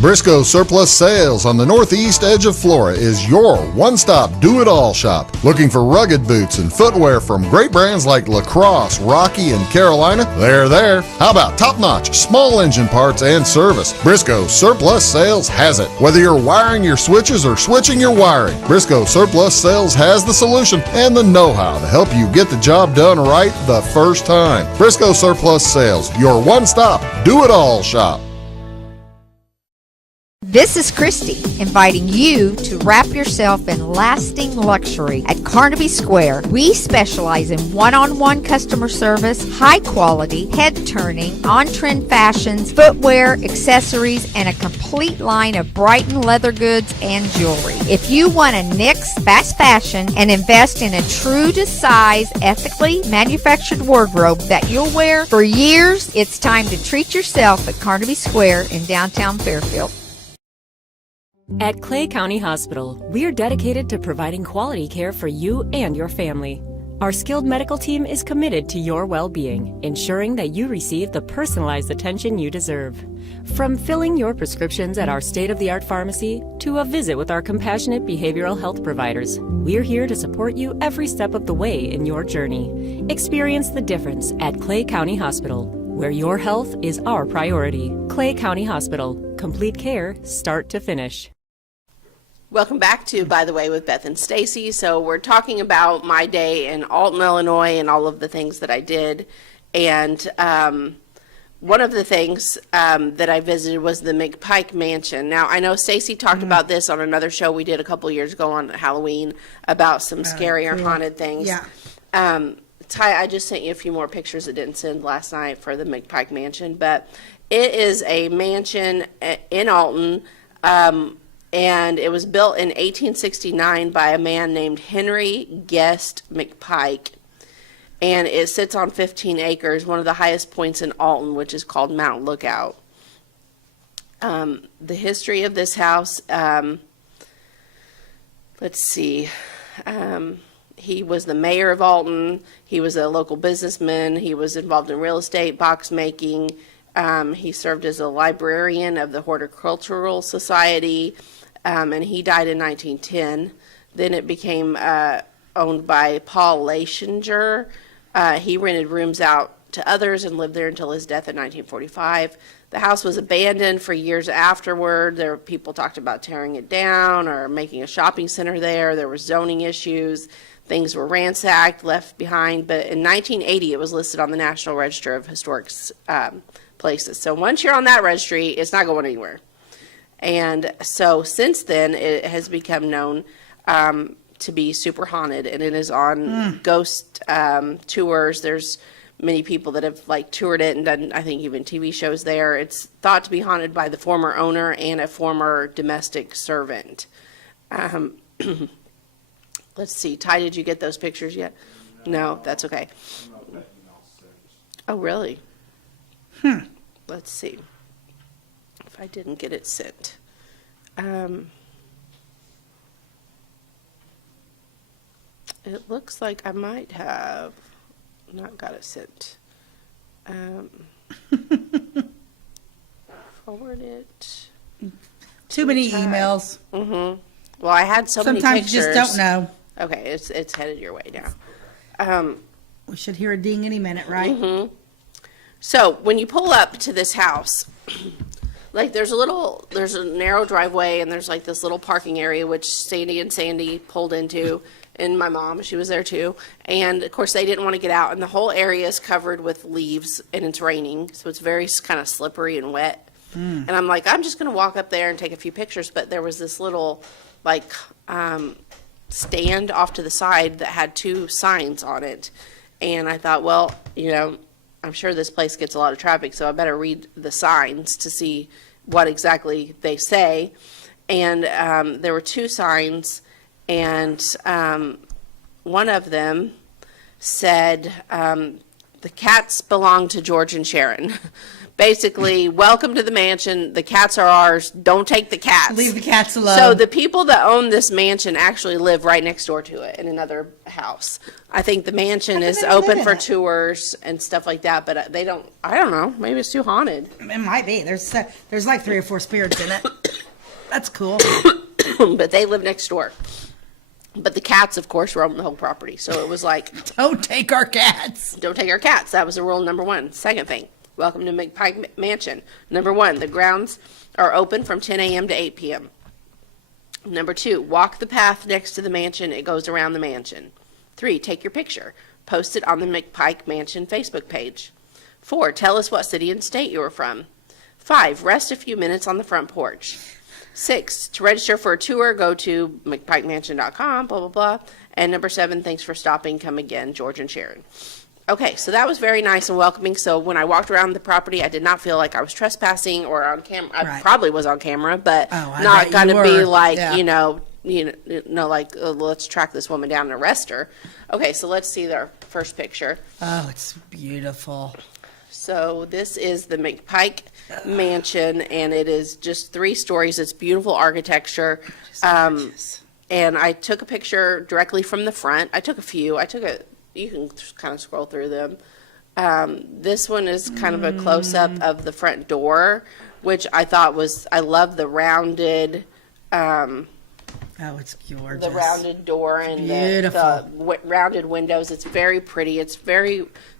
Briscoe Surplus Sales on the northeast edge of Flora is your one-stop do-it-all shop. Looking for rugged boots and footwear from great brands like Lacrosse, Rocky, and Carolina? They're there. How about top-notch small engine parts and service? Briscoe Surplus Sales has it. Whether you're wiring your switches or switching your wiring, Briscoe Surplus Sales has the solution and the know-how to help you get the job done right the first time. Briscoe Surplus Sales, your one-stop do-it-all shop. This is Christy, inviting you to wrap yourself in lasting luxury at Carnaby Square. We specialize in one-on-one customer service, high quality, head-turning, on-trend fashions, footwear, accessories, and a complete line of Brighton leather goods and jewelry. If you want to nix fast fashion and invest in a true-to-size, ethically manufactured wardrobe that you'll wear for years, it's time to treat yourself at Carnaby Square in downtown Fairfield. At Clay County Hospital, we are dedicated to providing quality care for you and your family. Our skilled medical team is committed to your well-being, ensuring that you receive the personalized attention you deserve. From filling your prescriptions at our state-of-the-art pharmacy to a visit with our compassionate behavioral health providers, we're here to support you every step of the way in your journey. Experience the difference at Clay County Hospital, where your health is our priority. Clay County Hospital, complete care, start to finish. Welcome back to By the Way with Beth and Stacey. So we're talking about my day in Alton, Illinois, and all of the things that I did. And one of the things that I visited was the McPike Mansion. Now, I know Stacey talked about this on another show we did a couple years ago on Halloween about some scary or haunted things. Yeah. Ty, I just sent you a few more pictures I didn't send last night for the McPike Mansion, but it is a mansion in Alton, and it was built in 1869 by a man named Henry Guest McPike, and it sits on 15 acres, one of the highest points in Alton, which is called Mount Lookout. The history of this house, let's see. He was the mayor of Alton. He was a local businessman. He was involved in real estate, box making. He served as a librarian of the Horticultural Society, and he died in 1910. Then it became owned by Paul Leishinger. He rented rooms out to others and lived there until his death in 1945. The house was abandoned for years afterward. There were people talked about tearing it down or making a shopping center there. There were zoning issues. Things were ransacked, left behind. But in 1980, it was listed on the National Register of Historic Places. So once you're on that registry, it's not going anywhere. And so since then, it has become known to be super haunted, and it is on ghost tours. There's many people that have like toured it and done, I think, even TV shows there. It's thought to be haunted by the former owner and a former domestic servant. Let's see, Ty, did you get those pictures yet? No, that's okay. Oh, really? Let's see if I didn't get it sent. It looks like I might have not got it sent. Forward it. Too many emails. Well, I had so many Sometimes pictures. you just don't know. Okay, it's headed your way now. We should hear a ding any minute, right? So when you pull up to this house, like there's a narrow driveway, and there's like this little parking area which Sandy and Sandy pulled into, and my mom, she was there too. And of course they didn't want to get out, and the whole area is covered with leaves, and it's raining, so it's very kind of slippery and wet. And I'm like, I'm just going to walk up there and take a few pictures, but there was this little like stand off to the side that had two signs on it, and I thought, well, you know, I'm sure this place gets a lot of traffic, so I better read the signs to see what exactly they say. And there were two signs, and one of them said, the cats belong to George and Sharon. Basically, welcome to the mansion. The cats are ours. Don't take the cats. Leave the cats alone. So the people that own this mansion actually live right next door to it in another house. I think the mansion is open for tours and stuff like that, but they don't, I don't know. Maybe it's too haunted. It might be. There's like 3 or 4 spirits in it. That's cool. But they live next door. But the cats, of course, roam the whole property. So it was like, Don't take our cats. don't take our cats. That was the rule number one. Second thing, welcome to McPike Mansion. Number one, the grounds are open from 10 a.m. to 8 p.m. Number two, walk the path next to the mansion. It goes around the mansion. 3, take your picture. Post it on the McPike Mansion Facebook page. 4, tell us what city and state you are from. 5, rest a few minutes on the front porch. 6, to register for a tour, go to McPikeMansion.com, blah, blah, blah. And number 7, thanks for stopping. Come again, George and Sharon. Okay, so that was very nice and welcoming. So when I walked around the property, I did not feel like I was trespassing or on camera. I Right. probably was on camera, but I not bet going you to be were. like, Yeah. like, let's track this woman down and arrest her. Okay, so let's see their first picture. Oh, it's beautiful. So this is the McPike Mansion, and it is just 3 stories. It's beautiful architecture. And I took a picture directly from the front. I took a few. You can just kind of scroll through them. This one is kind of a close-up of the front door, which I thought I love the rounded, Oh, it's gorgeous. the rounded door and Beautiful. the rounded windows. It's very pretty.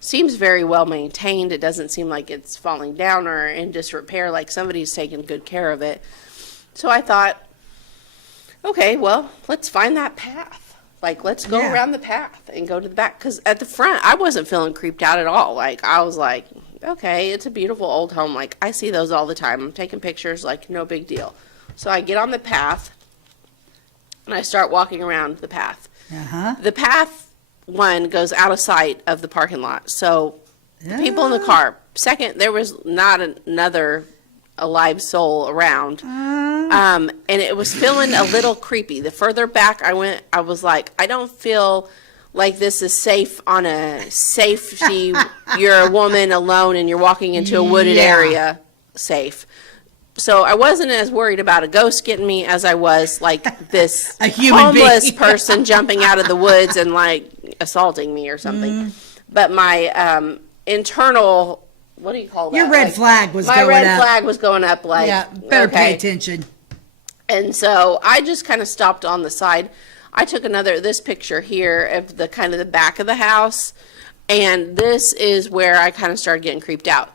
Seems very well maintained. It doesn't seem like it's falling down or in disrepair, like somebody's taken good care of it. So I thought, okay, well, let's find that path. Like, let's go Yeah. around the path and go to the back. Because at the front, I wasn't feeling creeped out at all. Like, I was like, okay, it's a beautiful old home. Like, I see those all the time. I'm taking pictures, like, no big deal. So I get on the path, and I start walking around the path. Uh-huh. The path one, goes out of sight of the parking lot. So the people in the car. Second, there was not another alive soul around. And it was feeling a little creepy. The further back I went, I was like, I don't feel like this is safe on a safety. You're a woman alone and you're walking into a wooded area safe. So I wasn't as worried about a ghost getting me as I was like this A human homeless being. person jumping out of the woods and like assaulting me or something. But my internal, what do you call that? Your red flag was my going red up. flag was going up like, Yeah, better pay okay. attention. And so I just kind of stopped on the side. I took this picture here of the kind of the back of the house. And this is where I kind of started getting creeped out.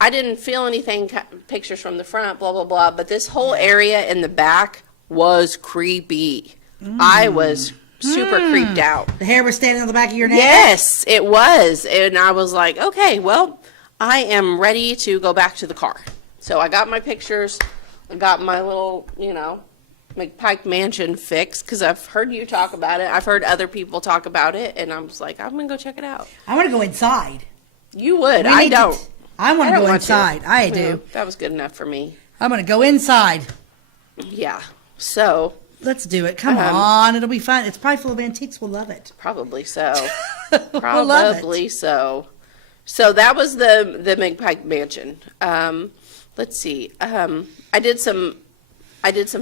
I didn't feel anything, pictures from the front, blah, blah, blah. But this whole area in the back was creepy. I was super creeped out. The hair was standing on the back of your neck? Yes, it was. And I was like, okay, well, I am ready to go back to the car. So I got my pictures. I got my little, McPike Mansion fixed because I've heard you talk about it. I've heard other people talk about it. And I was like, I'm going to go check it out. I want to go inside. You would. We I need to- don't. I want to don't go want inside. I do. Yeah, that was good enough for me. I'm going to go inside. Yeah. So. Let's do it. Come on. It'll be fun. It's probably full of antiques. We'll love it. Probably so. We'll love it. Probably so. So that was the McPike Mansion. Let's see. I did some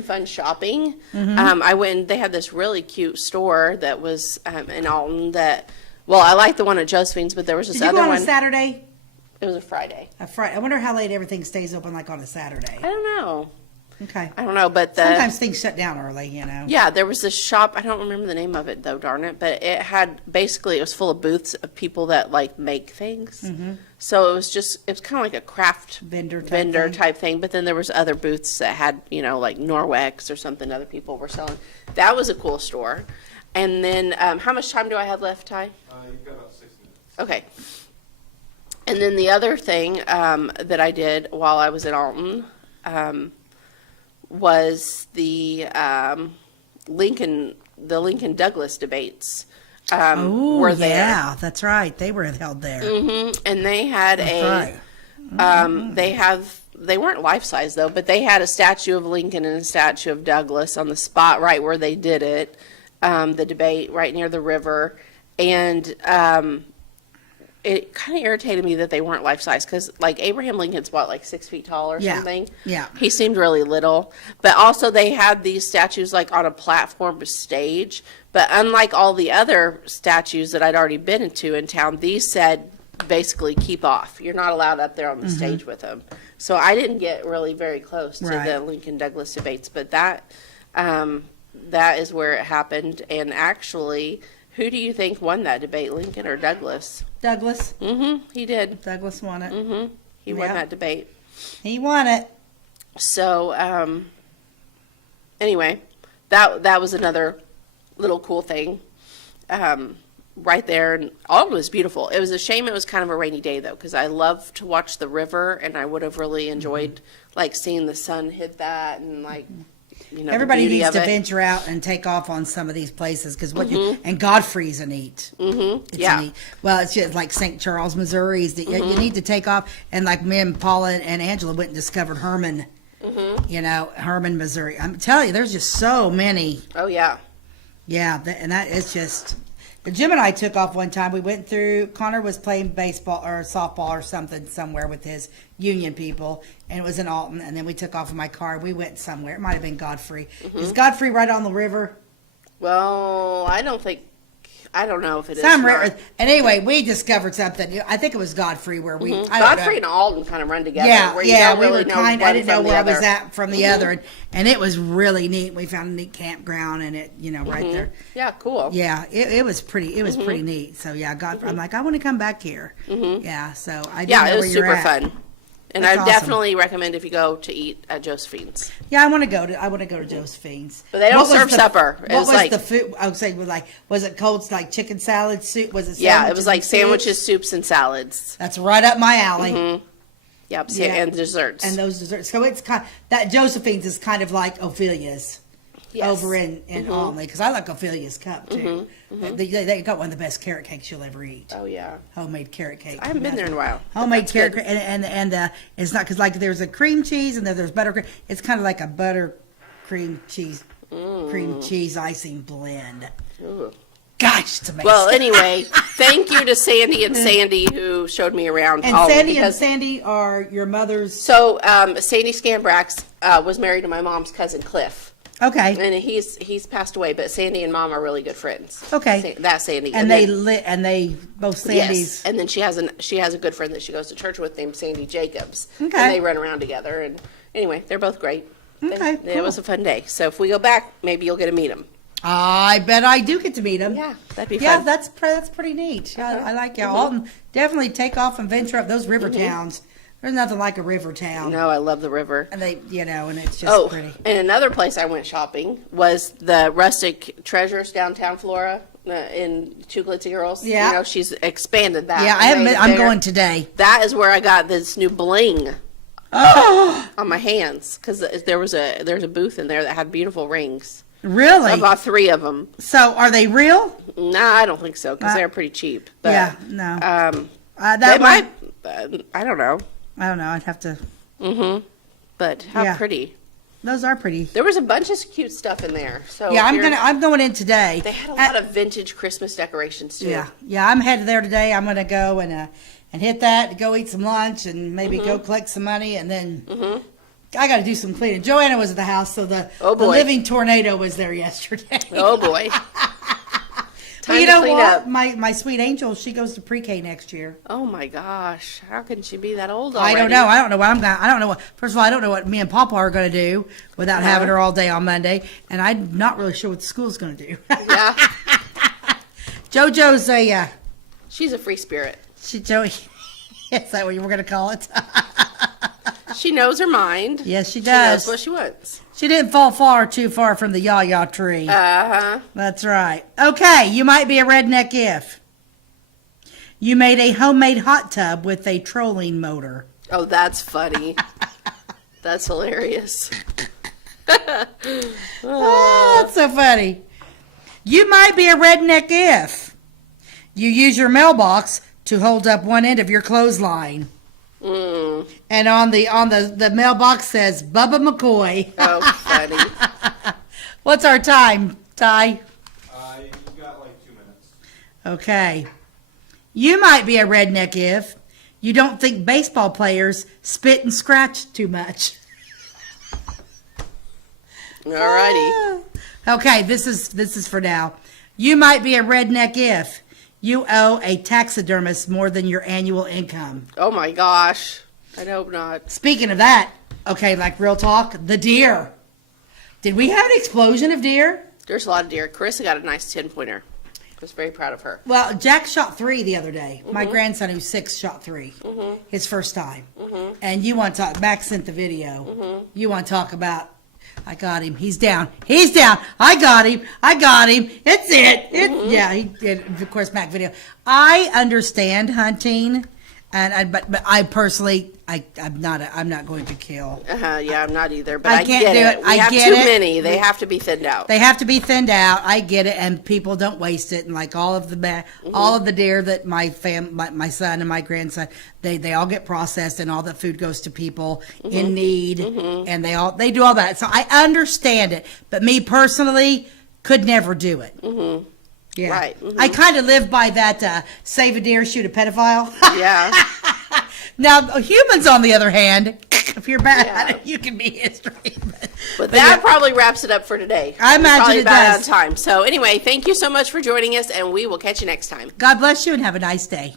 fun shopping. I went and they had this really cute store that was in Alton that, well, I like the one at Josephine's, but there was this Did you other go on one. a Saturday? It was a Friday. I wonder how late everything stays open like on a Saturday. I don't know. Okay. I don't know, but Sometimes things shut down early, Yeah, there was this shop. I don't remember the name of it though, darn it. But it had basically, it was full of booths of people that like make things. So it was kind of like a craft Vendor type thing. But then there was other booths that had, like Norwex or something other people were selling. That was a cool store. And then, how much time do I have left, Ty? You've got about 6 minutes. Okay. And then the other thing that I did while I was in Alton was the Lincoln Douglas debates. Oh, were there. yeah, that's right. They were held there. And they had they weren't life size though, but they had a statue of Lincoln and a statue of Douglas on the spot right where they did it, the debate right near the river. And it kind of irritated me that they weren't life size because, like, Abraham Lincoln's what, like 6 feet tall or something? Yeah. He seemed really little. But also, they had these statues like on a platform stage. But unlike all the other statues that I'd already been into in town, these said basically keep off. You're not allowed up there on the stage with them. So I didn't get really very close to the Lincoln Douglas debates. But that is where it happened. And actually, who do you think won that debate, Lincoln or Douglas? Douglas. He did. Douglas won it. He won that debate. He won it. So, anyway, that was another little cool thing right there. And all was beautiful. It was a shame it was kind of a rainy day, though, because I love to watch the river, and I would have really enjoyed, like, seeing the sun hit that and, like, Everybody the beauty needs of to it. venture out and take off on some of these places because and Godfrey's a neat. It's Yeah. a neat. Well, it's just like St. Charles, Missouri. You need to take off. And like me and Paula and Angela went and discovered Herman. Herman, Missouri. I'm telling you, there's just so many. Oh, yeah. Yeah, and that is just. Jim and I took off one time. We went through. Connor was playing baseball or softball or something somewhere with his union people, and it was in Alton. And then we took off in my car. We went somewhere. It might have been Godfrey. Is Godfrey right on the river? Well, I don't know if it is. And anyway, we discovered something. I think it was Godfrey where we. I don't know. Godfrey and Alton kind of run together. Yeah, where you yeah, don't we really were know kind. I one didn't know from the where I was other. at from the other, and it was really neat. We found a neat campground, and it, right there. Yeah, cool. Yeah, it was pretty. It was pretty neat. So yeah, I'm like, I want to come back here. Yeah, so I didn't know it was where you're super at. fun. And That's I awesome. definitely recommend if you go to eat at Josephine's. Yeah, I want to go to Josephine's. But they don't What was serve supper. What It's was like- the food? I would say, was it cold, like chicken salad soup? Was it? Yeah, it was sandwiches like and soups? sandwiches, soups, and salads. That's right up my alley. Yep, Yeah. and desserts. And those desserts. So it's that Josephine's is kind of like Ophelia's. Yes. over in Olney, because I like Ophelia's cup too. They got one of the best carrot cakes you'll ever eat. Oh yeah. Homemade carrot cake. I haven't been there in a while. Homemade That's carrot good. cake, and it's not because like there's a cream cheese and then there's buttercream. It's kind of like a butter cream cheese icing blend. Ooh. Gosh, it's amazing. Well, anyway, thank you to Sandy and Sandy who showed me around. And Sandy are your mother's. So Sandy Scambrax was married to my mom's cousin Cliff. Okay. And he's passed away, but Sandy and Mom are really good friends. Okay. That's Sandy. And they both Sandy's. Yes. And then she has a good friend that she goes to church with named Sandy Jacobs. Okay. And they run around together. And anyway, they're both great. Okay, It was a fun day. So if we go back, maybe you'll get to meet them. I bet I do get to meet him. Yeah, that'd be Yeah, fun. that's pretty neat. I like you. Alton, definitely take off and venture up those river towns. There's nothing like a river town. No, I love the river. And and it's just pretty. And another place I went shopping was the Rustic Treasures downtown Flora in Two Glitzy Girls. Yeah. You know, she's expanded that. Yeah, I haven't been, I'm going today. That is where I got this new bling on my hands, because there's a booth in there that had beautiful rings. Really? I bought 3 of them. So are they real? No, I don't think so, because they're pretty cheap. But, yeah, no. They might, I don't know. I don't know. I'd have to. But how pretty. Those are pretty. There was a bunch of cute stuff in there. So Yeah, I'm going in today. They had a lot of vintage Christmas decorations too. Yeah, I'm headed there today. I'm going to go and hit that, go eat some lunch, and maybe go collect some money, and then I got to do some cleaning. Joanna was at the house, so the living tornado was there yesterday. Oh boy. But you know what? My sweet angel, she goes to pre-K next year. Oh my gosh! How can she be that old I already? don't know. I don't know what I'm going. I don't know what. First of all, I don't know what me and Papa are going to do without having her all day on Monday, and I'm not really sure what the school's going to do. Yeah. JoJo's a. She's a free spirit. Joey. Is that what you were going to call it? She knows her mind. Yes, she She does. knows what she wants. She didn't fall too far from the yah-yah tree. Uh-huh. That's right. Okay, you might be a redneck if you made a homemade hot tub with a trolling motor. Oh, that's funny. That's hilarious. Oh, that's so funny. You might be a redneck if you use your mailbox to hold up one end of your clothesline. And on the mailbox says Bubba McCoy. Oh, funny. What's our time, Ty? You got like 2 minutes. Okay. You might be a redneck if you don't think baseball players spit and scratch too much. Alrighty. Okay, this is for now. You might be a redneck if you owe a taxidermist more than your annual income. Oh my gosh. I'd hope not. Speaking of that, okay, like real talk, the deer. Did we have an explosion of deer? There's a lot of deer. Carissa got a nice 10-pointer. I was very proud of her. Well, Jack shot 3 the other day. My grandson, who's 6, shot 3. His first time. And you want to talk, Max sent the video. You want to talk about, I got him. He's down. He's down. I got him. It's it. Yeah, he did. Of course, Mac video. I understand hunting, but I personally, I'm not going to kill. Yeah, I'm not either. But I I can't get do it. it. We I have get too it. many. They have to be thinned out. They have to be thinned out. I get it, and people don't waste it. And like all of the deer that my son and my grandson, they all get processed, and all the food goes to people in need, and they do all that. So I understand it, but me personally could never do it. Yeah, Right. I kind of live by that: save a deer, shoot a pedophile. Yeah. Now humans, on the other hand, if you're bad at it, you can be history. But that probably wraps it up for today. I imagine We're probably it about does. out of time. So anyway, thank you so much for joining us, and we will catch you next time. God bless you and have a nice day.